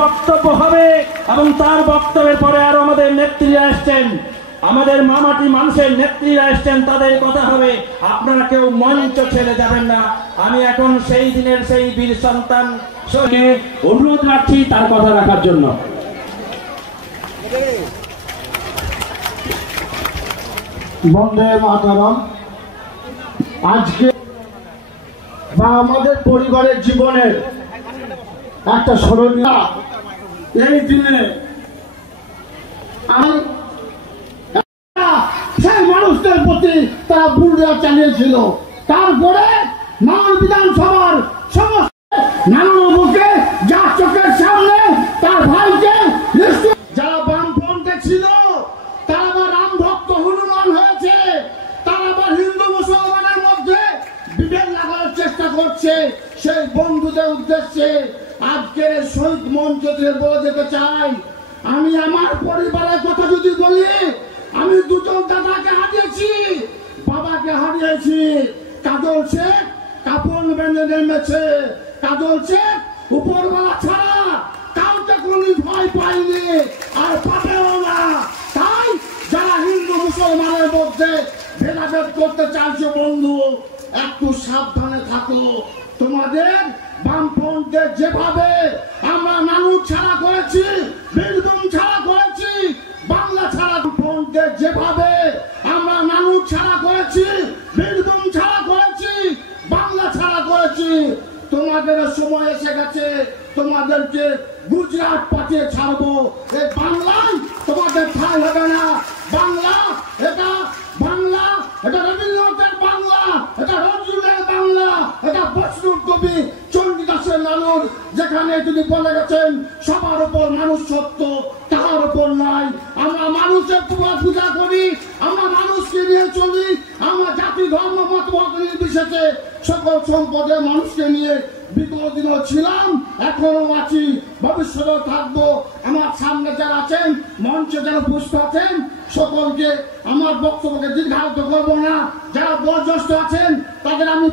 বক্তব্য হবে এবং তার বক্তব্যের পরে আরো আমাদের নেত্রীরা আসছেন, আমাদের মামাটি মানুষের নেত্রীরা আসছেন, তাদের কথা হবে। আপনারা কেউ মঞ্চ ছেড়ে যাবেন না। আমি এখন সেই দিনের সেই বীর সন্তান অনুরোধ রাখছি তার কথা রাখার জন্য। বন্দে মাতরম। আজকে বা আমাদের পরিবারের জীবনের একটা স্মরণীয় এই দিনে আমি সেই মানুষদের প্রতি তারা বুলডোজার চালিয়েছিল। তারপরে নানুর বিধানসভার সমস্ত নানুর মুখে যা চোখের সামনে তার ভাইকে যারা বামপন্থে ছিল তারা আবার রাম ভক্ত হনুমান হয়েছে, তারা আবার হিন্দু মুসলমানের মধ্যে বিভেদ লাগানোর চেষ্টা করছে। সেই বন্ধুদের উদ্দেশ্যে আজকে শহীদ মঞ্চ থেকে বলে যেতে চাই, আমি আমার পরিবারের কথা যদি বলি, আমি দুজন দাদাকে হারিয়েছি, বাবাকে হারিয়েছি। কাজল শেখ কাপড় বেঁধে নেমেছে, কাজল শেখ উপরওয়ালা ছাড়া কাউকে কোনো ভয় পাইনি আর পাবেও না। তাই যারা হিন্দু মুসলমানের মধ্যে ভেদাভেদ করতে চাইছে, বন্ধু একটু সাবধানে থাকো। তোমাদের বামপন্থীদের যেভাবে আমরা নানু ছাড়া করেছি, বীরভূম ছাড়া করেছি, বাংলা ছাড়া, বামপন্থীদের যেভাবে আমরা নানু ছাড়া করেছি, বীরভূম ছাড়া করেছি, বাংলা ছাড়া করেছি, তোমাদের সময় এসে গেছে তোমাদেরকে গুজরাট পাঠিয়ে ছাড়বো। এই বাংলায় তোমাদের ঠাঁই হবে না। বাংলা এটা বাংলা, এটা রবীন্দ্রনাথের বাংলা, এটা নজরুলের বাংলা, এটা বৈষ্ণব কবি চণ্ডীদাসের নানুর, যেখানে তিনি বলে গেছেন সবার উপর মানুষ সত্য, তাহার উপর নাই। আমরা মানুষের পূজা করি, আমরা মানুষকে নিয়ে চলি, আমরা জাতি ধর্ম মত নির্বিশেষে সকল সম্পদের মানুষকে নিয়ে বিগত দিনও ছিলাম, এখনো আছি, ভবিষ্যতেও থাকবো। আমার সামনে যারা আছেন, মঞ্চে যারা উপস্থিত আছেন, সকলকে আমার বক্তব্যকে দীর্ঘায়িত করবো না। যারা বয়োজ্যেষ্ঠ আছেন তাদের আমি